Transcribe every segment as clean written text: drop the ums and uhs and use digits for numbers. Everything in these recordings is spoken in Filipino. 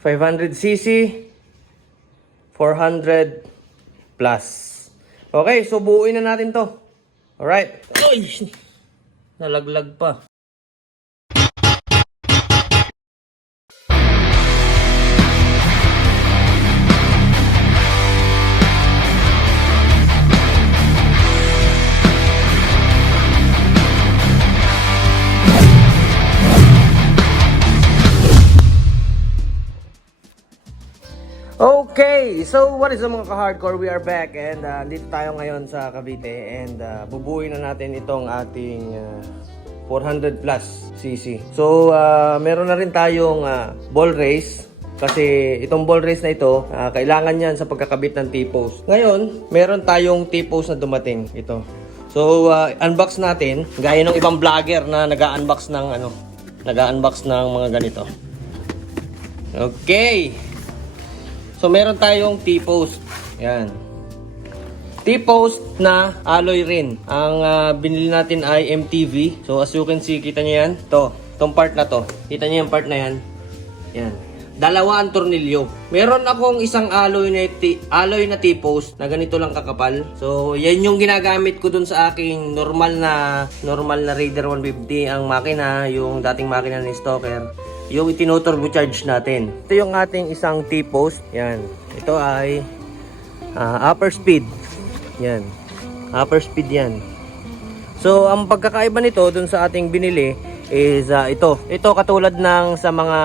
500cc, 400 plus. Okay, so buuin na natin to. Alright. Ay! Nalaglag pa. Okay, so what is up mga ka-hardcore? We are back and dito tayo ngayon sa Cavite and bubuuin na natin itong ating 400 plus cc. So meron na rin tayong ball race kasi itong ball race na ito kailangan yan sa pagkakabit ng T-post. Ngayon, meron tayong T-post na dumating ito. So unbox natin gaya ng ibang vlogger na nag-unbox ng nag-unbox ng mga ganito. Okay. So, meron tayong T-post. Yan. T-post na alloy rin. Ang binili natin ay MTV. So, as you can see, kita nyo yan. Itong part na to. Kita nyo yung part na yan. Yan. Dalawa ang tornilyo. Meron akong isang alloy na T-post na ganito lang kakapal. So, yan yung ginagamit ko dun sa aking normal na Raider 150 ang makina. Yung dating makina ni Stoker. Yung itinoturbo charge natin. Ito yung ating isang T-post. Yan. Ito ay upper speed. Yan. Upper speed yan. So, ang pagkakaiba nito dun sa ating binili is ito. Ito katulad ng sa mga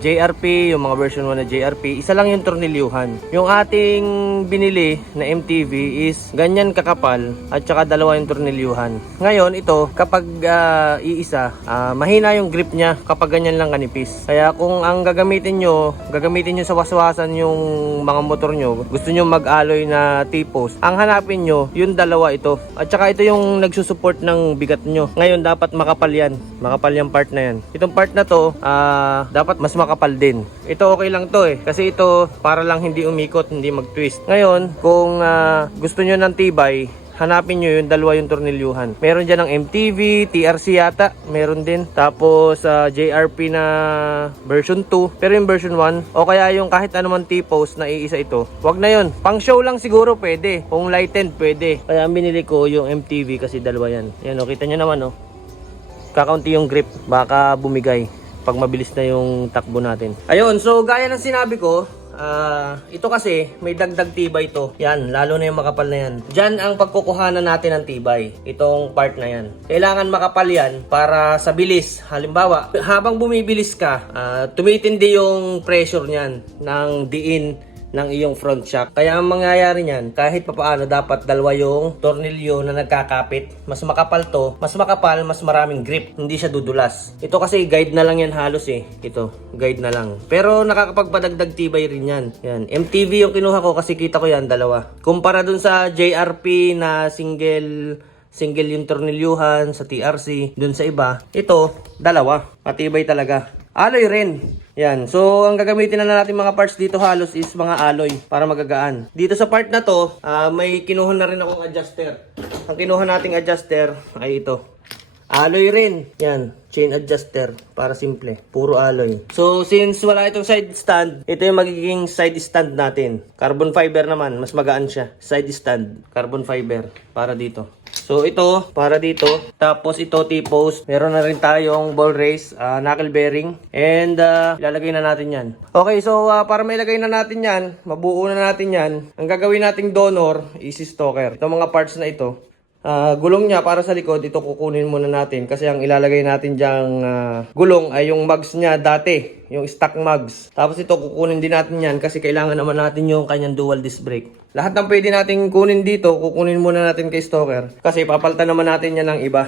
JRP, yung mga version 1 na JRP, isa lang yung tornilyuhan. Yung ating binili na MTV is ganyan kakapal at saka dalawa yung tornilyuhan. Ngayon ito kapag iisa, mahina yung grip niya kapag ganyan lang kanipis. Kaya kung ang gagamitin nyo sa waswasan yung mga motor nyo, gusto nyo mag-alloy na T-post, ang hanapin nyo yung dalawa ito. At saka ito yung nagsusupport ng bigat nyo. Ngayon dapat makapal yung part na yan. Itong part na to dapat mas makapal din. Ito okay lang to kasi ito para lang hindi umikot, hindi mag-twist. Ngayon kung gusto nyo ng tibay, hanapin nyo yung dalawa yung tornilyuhan. Meron dyan ng MTV, TRC yata, meron din. Tapos JRP na version 2, pero yung version 1 o kaya yung kahit anumang T-post na iisa ito, wag na yun. Pang show lang siguro pwede, kung lightened pwede. Kaya ang binili ko yung MTV kasi dalawa yan. Yan kita nyo naman kakaunti yung grip, baka bumigay pag mabilis na yung takbo natin. Ayun, so gaya ng sinabi ko, ito kasi may dagdag tibay to. Yan, lalo na yung makapal na yan. Diyan ang pagkukuhanan natin ng tibay. Itong part na yan. Kailangan makapal yan para sa bilis. Halimbawa, habang bumibilis ka, tumitindi yung pressure niyan ng diin ng iyong front shock. Kaya ang mangyayari niyan, kahit papaano dapat dalawa yung tornilyo na nagkakapit. Mas makapal to, mas maraming grip. Hindi siya dudulas. Ito kasi guide na lang yan halos Ito, guide na lang. Pero nakakapagpadagdag tibay rin yan. Yan, MTV yung kinuha ko kasi kita ko yan, dalawa. Kumpara dun sa JRP na single yung tornilyuhan, sa TRC, dun sa iba, ito, dalawa. Matibay talaga. Alloy rin. Yan. So, ang gagamitin na natin mga parts dito halos is mga alloy para magagaan. Dito sa part na to, may kinuha na rin akong adjuster. Ang kinuha nating adjuster ay ito. Alloy rin. Yan. Chain adjuster. Para simple. Puro alloy. So, since wala itong side stand, ito yung magiging side stand natin. Carbon fiber naman. Mas magaan siya. Side stand. Carbon fiber. Para dito. So, ito. Para dito. Tapos, ito T-post. Meron na rin tayong ball race. Knuckle bearing. And, ilalagay na natin yan. Okay, so, para mailagay na natin yan, mabuo na natin yan, ang gagawin nating donor is stoker. Itong mga parts na ito. Gulong niya para sa likod, ito kukunin muna natin kasi ang ilalagay natin diyang gulong ay yung mugs niya dati, yung stock mugs. Tapos ito kukunin din natin yan kasi kailangan naman natin yung kanyang dual disc brake. Lahat ng pwede natin kunin dito, kukunin muna natin kay Stoker kasi papalitan naman natin yan ng iba.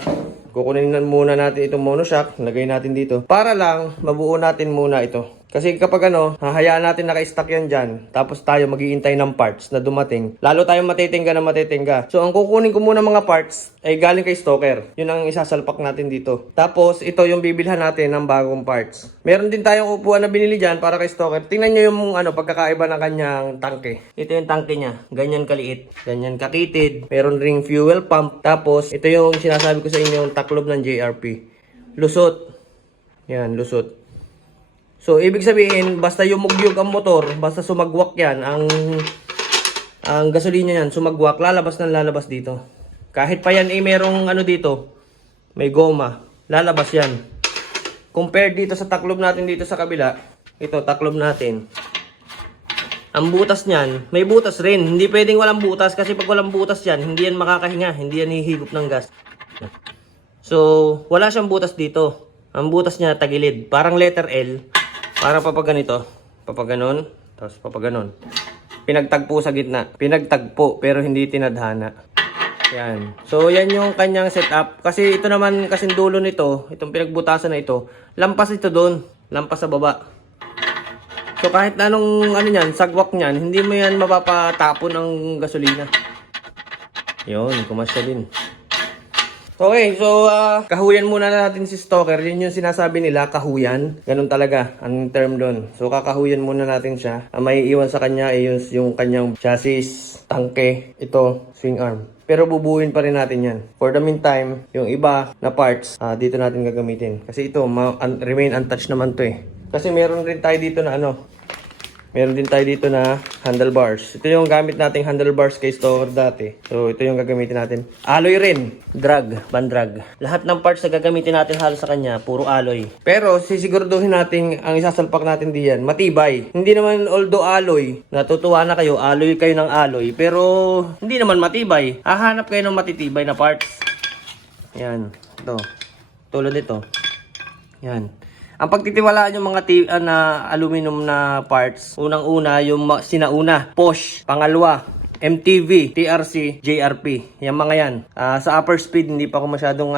Kukunin muna natin itong monoshock, lagay natin dito para lang mabuo natin muna ito. Kasi kapag hahayaan natin naka-stock yan dyan, tapos tayo mag-iintay ng parts na dumating, lalo tayong matitingga na matitingga. So, ang kukunin ko muna mga parts ay galing kay Stoker. Yun ang isasalpak natin dito. Tapos, ito yung bibilhan natin ng bagong parts. Meron din tayong upuan na binili dyan para kay Stoker. Tingnan nyo yung pagkakaiba ng kanyang tangke. Ito yung tangke niya. Ganyan kaliit. Ganyan kakitid. Meron ring fuel pump. Tapos, ito yung sinasabi ko sa inyo, yung taklob ng JRP. Lusot. Yan, lusot. So, ibig sabihin, basta yumugyog ang motor, basta sumagwak yan, ang gasolina yan, sumagwak, lalabas dito. Kahit pa yan merong ano dito, may goma, lalabas yan. Compared dito sa taklob natin dito sa kabila, ito, taklob natin. Ang butas niyan, may butas rin. Hindi pwedeng walang butas kasi pag walang butas yan, hindi yan makakahinga, hindi yan hihigop ng gas. So, wala siyang butas dito. Ang butas niya tagilid, parang letter L. Para papaganito, papaganon, tapos papaganon. Pinagtagpo sa gitna. Pinagtagpo pero hindi tinadhana. Yan. So yan yung kanyang setup. Kasi ito naman kasing dulo nito, itong pinagbutasan na ito, lampas ito doon, lampas sa baba. So kahit anong ano niyan, sagwak niyan, hindi mo yan mapapatapon ng gasolina. Yun, kumasya din. Okay, so kahuyan muna natin si Stalker. Yun yung sinasabi nila, kahuyan. Ganun talaga ang term doon. So kakahuyan muna natin siya. Ang may iwan sa kanya ay yung kanyang chassis, tangke, ito, swing arm. Pero bubuuin pa rin natin yan. For the meantime, yung iba na parts, dito natin gagamitin. Kasi ito, remain untouched naman to eh. Kasi meron rin tayo dito na meron din tayo dito na handlebars. Ito yung gamit nating handlebars kay Stalker dati. So, ito yung gagamitin natin. Alloy rin. Bandrag. Lahat ng parts na gagamitin natin halos sa kanya, puro alloy. Pero, sisiguraduhin natin, ang isasalpak natin diyan, matibay. Hindi naman although alloy, natutuwa na kayo, alloy kayo ng alloy. Pero, hindi naman matibay. Hahanap kayo ng matitibay na parts. Yan. Ito. Tulad ito. Yan. Ang pagtitiwalaan yung mga na aluminum na parts, unang-una yung sinauna, Porsche, pangalawa, MTV, TRC, JRP. Yung mga yan. Sa upper speed, hindi pa ako masyadong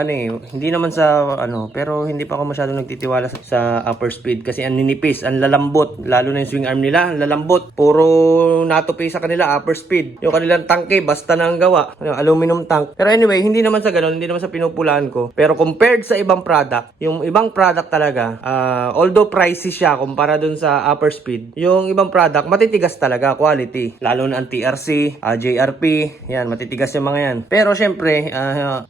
hindi naman sa pero hindi pa ako masyadong nagtitiwala sa upper speed kasi ang ninipis, ang lalambot, lalo na yung swing arm nila, ang lalambot. Puro natupi sa kanila upper speed. Yung kanilang tangke, basta na ang gawa. Yung aluminum tank. Pero anyway, hindi naman sa ganun, hindi naman sa pinupulaan ko. Pero compared sa ibang product, yung ibang product talaga, although pricey siya kumpara dun sa upper speed, yung ibang product, matitigas talaga, quality. Lalo na ang TRC, JRP, yan, matitigas yung mga yan. Pero syempre,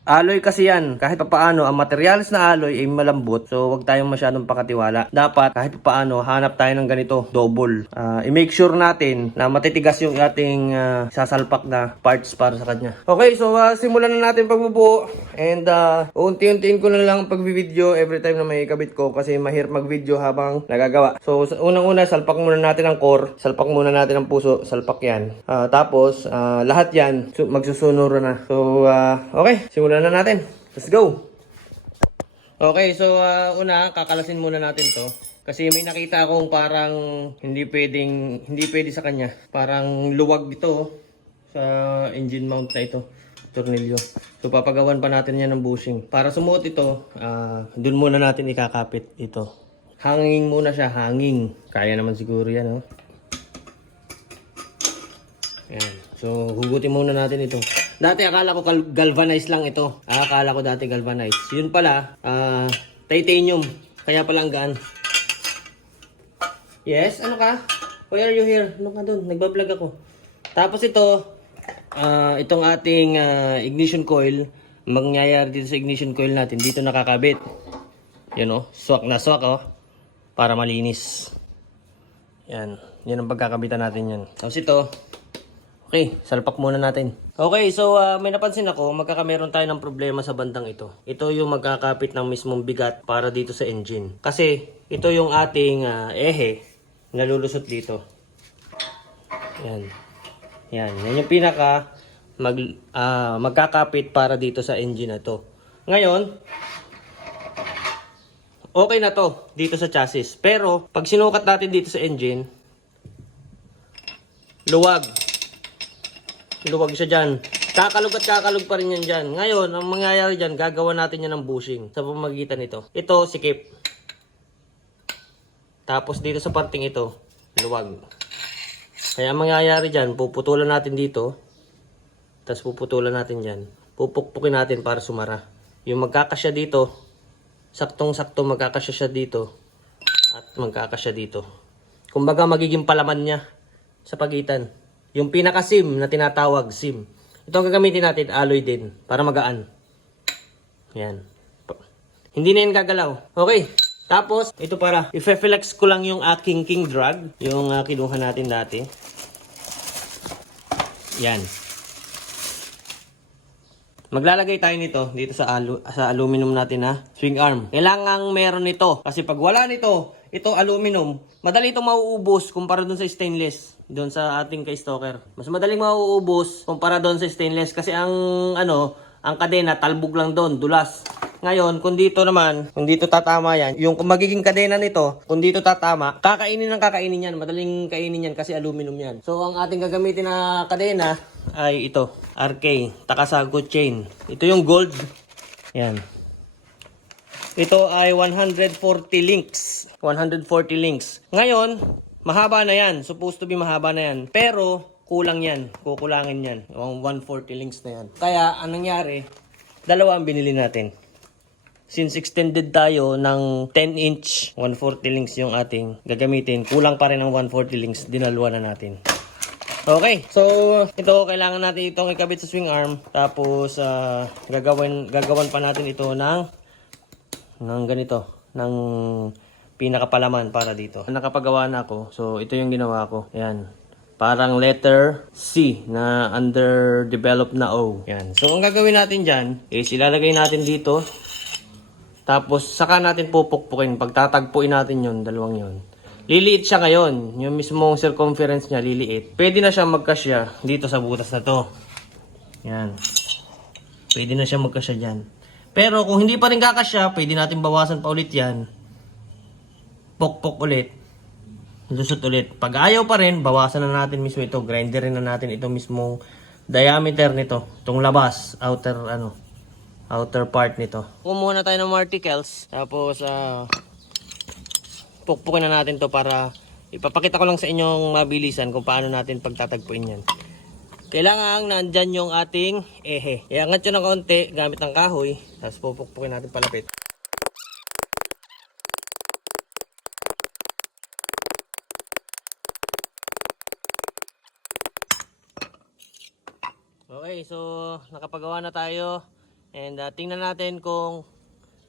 alloy kasi yan. Kahit pa paano, ang materials na alloy ay malambot. So, wag tayong masyadong pakatiwala. Dapat, kahit pa paano, hanap tayo ng ganito, double. I-make sure natin na matitigas yung ating sasalpak na parts para sa kanya. Okay, so simulan na natin pagbubuo. And unti-untiin ko na lang pag-video every time na may kabit ko kasi mahirap mag-video habang nagagawa. So, unang-una, salpak muna natin ang core. Salpak muna natin ang puso. Salpak yan. Tapos, lahat yan magsusunuro na. So, okay, simulan na natin. Let's go! Okay, so una, kakalasin muna natin to. Kasi may nakita akong parang hindi pwede sa kanya. Parang luwag dito sa engine mount na ito. Tornilyo. So, papagawan pa natin yan ng bushing. Para sumuot ito, dun muna natin ikakapit ito. Hanging muna siya, hanging. Kaya naman siguro yan, oh. Ayan. So, hugutin muna natin ito. Dati akala ko galvanized lang ito. Akala ko dati galvanized. Yun pala, titanium. Kaya pala ang gaan. Yes, ano ka? Why are you here? Ano ka dun? Nagbablog ako. Tapos ito, itong ating ignition coil, mangyayari dito sa ignition coil natin. Dito nakakabit. Yan o, swak na swak o. Para malinis. Yan. Yan ang pagkakabitan natin yan. Tapos ito, okay, salpak muna natin. Okay, so may napansin ako, magkakameron tayo ng problema sa bandang ito. Ito yung magkakapit ng mismong bigat para dito sa engine. Kasi ito yung ating ehe na lulusot dito. Yan. Yan yung pinaka magkakapit para dito sa engine na to. Ngayon, okay na to dito sa chassis. Pero pag sinukat natin dito sa engine, luwag siya dyan. Kakalog at kakalog pa rin yan dyan. Ngayon, ang mangyayari dyan, gagawa natin yan ng bushing sa pamamagitan nito. Ito, sikip. Tapos dito sa parting ito, luwag. Kaya ang mangyayari dyan, puputulan natin dito. Tapos puputulan natin dyan. Pupukpukin natin para sumara. Yung magkakasya dito, saktong-sakto magkakasya siya dito. At magkakasya dito. Kumbaga magiging palaman niya sa pagitan. Yung pinaka-sim na tinatawag, sim. Ito ang gagamitin natin, alloy din, para magaan. Yan. Hindi na yan gagalaw. Okay, Tapos, ito para, i-flex ko lang yung aking king drag. Yung kinuha natin dati. Yan. Maglalagay tayo nito dito sa aluminum natin na swing arm. Kailangang meron nito. Kasi pag wala nito, ito aluminum, madali itong mauubos kumpara dun sa stainless. Doon sa ating kay Stoker. Mas madaling mauubos kumpara doon sa stainless. Kasi ang kadena, talbog lang doon, dulas. Ngayon, kung dito naman, kung dito tatama yan, yung magiging kadena nito, kung dito tatama, kakainin yan. Madaling kainin yan kasi aluminum yan. So, ang ating gagamitin na kadena ay ito. RK, Takasago chain. Ito yung gold. Yan. Ito ay 140 links. 140 links. Ngayon, mahaba na yan. Supposed to be mahaba na yan. Pero, kulang yan. Kukulangin yan. Yung 140 links na yan. Kaya, anong nangyari? Dalawa ang binili natin. Since extended tayo ng 10-inch, 140 links yung ating gagamitin. Kulang pa rin ang 140 links. Dinaluwa na natin. Okay, so ito kailangan natin itong ikabit sa swing arm. Tapos gagawan pa natin ito ng ganito, ng pinakapalaman para dito. Nakapagawa na ako. So ito yung ginawa ko. Ayan. Parang letter C na underdeveloped na O. Ayan. So ang gagawin natin dyan is ilalagay natin dito. Tapos saka natin pupukpukin. Pagtatagpuin natin yon, dalawang yon. Liliit siya ngayon. Yung mismong circumference niya liliit. Pwede na siya magkasya dito sa butas na to. Yan. Pwede na siya magkasya dyan. Pero kung hindi pa rin kakasya, pwede natin bawasan pa ulit yan. Pokpok ulit. Lusot ulit. Pag ayaw pa rin, bawasan na natin mismo ito. Grinderin na natin ito mismong diameter nito. Itong labas. Outer part nito. Kumuha na tayo ng marticles. Tapos, pukpukin na natin to para ipapakita ko lang sa inyong mabilisan kung paano natin pagtatagpuin yan. Kailangan nandyan yung ating ehe. Iangat yun ng konti gamit ng kahoy. Tapos pupukpukin natin palapit. Okay, so nakapagawa na tayo. And tingnan natin kung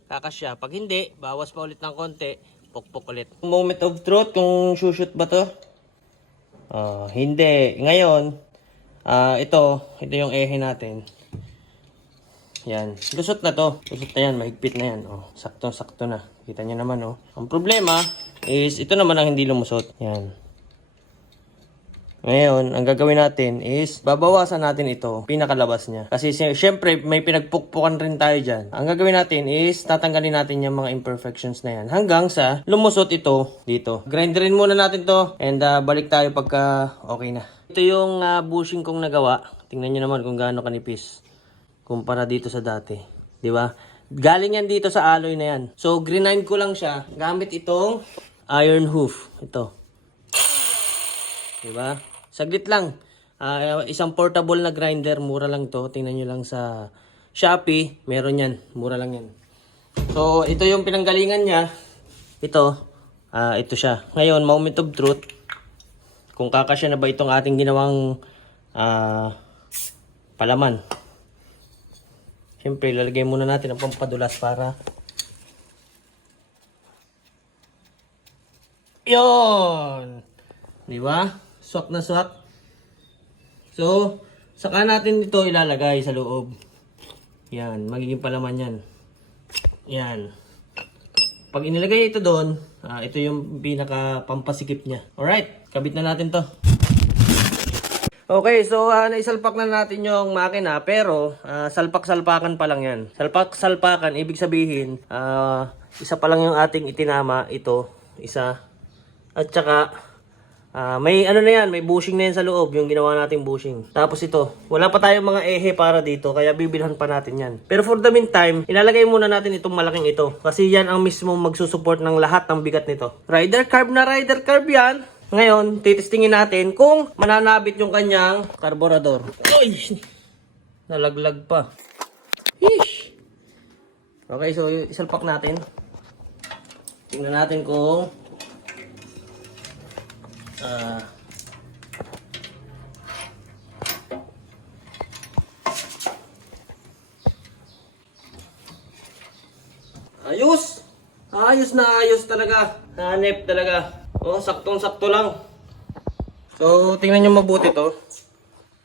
kakasya. Pag hindi, bawas pa ulit ng konti. Pukpok ulit. Moment of truth, kung shoot ba to? Hindi. Ngayon, ito yung ehe natin. Yan. Lusot na to. Lusot na yan. Mahigpit na yan. Sakto-sakto na. Kita nyo naman, Ang problema is, ito naman ang hindi lumusot. Yan. Ngayon, ang gagawin natin is, babawasan natin ito, pinakalabas niya. Kasi syempre, may pinagpukpukan rin tayo dyan. Ang gagawin natin is, tatanggalin natin yung mga imperfections na yan. Hanggang sa lumusot ito dito. Grinderin muna natin to and balik tayo pagka okay na. Ito yung bushing kong nagawa. Tingnan nyo naman kung gaano kanipis. Kumpara dito sa dati. Di ba? Galing yan dito sa alloy na yan. So, grind ko lang siya gamit itong iron hoof. Ito. Di ba? Saglit lang. Isang portable na grinder. Mura lang to. Tingnan nyo lang sa Shopee. Meron yan. Mura lang yan. So, ito yung pinanggalingan niya. Ito. Ito siya. Ngayon, moment of truth. Kung kakasya na ba itong ating ginawang palaman. Siyempre, lalagay muna natin ang pampadulas para yon. Di ba? Swak na swak. So, saka natin ito ilalagay sa loob. Yan, magiging palaman yan. Yan. Pag inilagay ito doon, ito yung pinaka pampasikip niya. Alright, kabit na natin to. Okay, so naisalpak na natin yung makina, pero salpak-salpakan pa lang yan. Salpak-salpakan, ibig sabihin, isa pa lang yung ating itinama, ito, isa. At saka, may ano na yan, may bushing na yan sa loob, yung ginawa nating bushing. Tapos ito, wala pa tayong mga ehe para dito, kaya bibilhan pa natin yan. Pero for the meantime, ilalagay muna natin itong malaking ito. Kasi yan ang mismong magsusupport ng lahat ng bigat nito. Rider carb na rider carb yan. Ngayon, titestingin natin kung mananabit yung kanyang carburetor. Uy! Nalaglag pa. Hish! Okay, so isalpak natin. Tingnan natin kung ayos! ayos talaga. Hanep talaga. Oh, saktong-sakto lang. So, tingnan nyo mabuti to.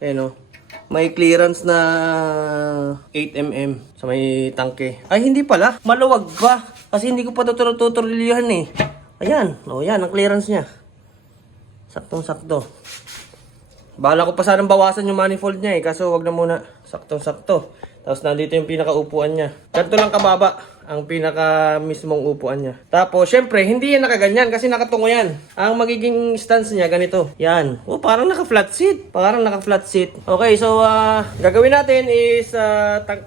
Ayan o. May clearance na 8mm sa may tangke. Ay, hindi pala. Maluwag pa. Kasi hindi ko pa tuturilyohan eh. Ayan. O, yan. Ang clearance niya. Saktong-sakto. Bala ko pa sanang bawasan yung manifold niya eh. Kaso wag na muna. Saktong-sakto. Tapos nandito yung pinakaupuan niya. Ganito lang kababa ang pinaka mismong upuan niya. Tapos, syempre, hindi yan nakaganyan kasi nakatungo yan. Ang magiging stance niya, ganito. Yan. Oh, parang naka-flat seat. Parang naka-flat seat. Okay, so, gagawin natin is,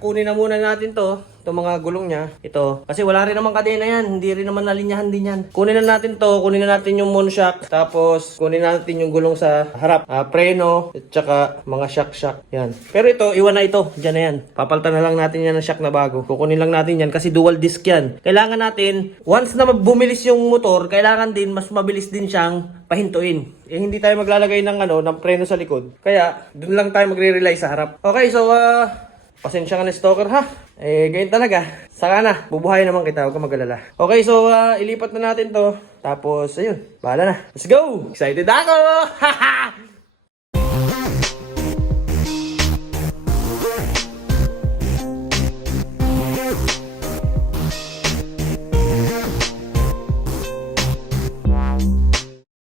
kunin na muna natin to. Itong mga gulong niya. Ito. Kasi wala rin naman kadena yan. Hindi rin naman nalinyahan din yan. Kunin na natin to. Kunin na natin yung moonshock. Tapos, kunin natin yung gulong sa harap. Preno. At saka, mga shock. Yan. Pero ito, iwan na ito. Diyan na yan. Papalitan na lang natin yan ng shock na bago. Kukunin lang natin yan kasi dual disc yan. Kailangan natin, once na bumilis yung motor, kailangan din, mas mabilis din siyang pahintuin. Eh, hindi tayo maglalagay ng ng preno sa likod. Kaya, dun lang tayo magre-rely sa harap. Okay, so, pasensya ka na stalker ha. Eh, ganyan talaga. Saka na, bubuhayin naman kita, huwag ka mag-alala. Okay, so ilipat na natin to. Tapos, ayun, bahala na. Let's go! Excited ako! Haha!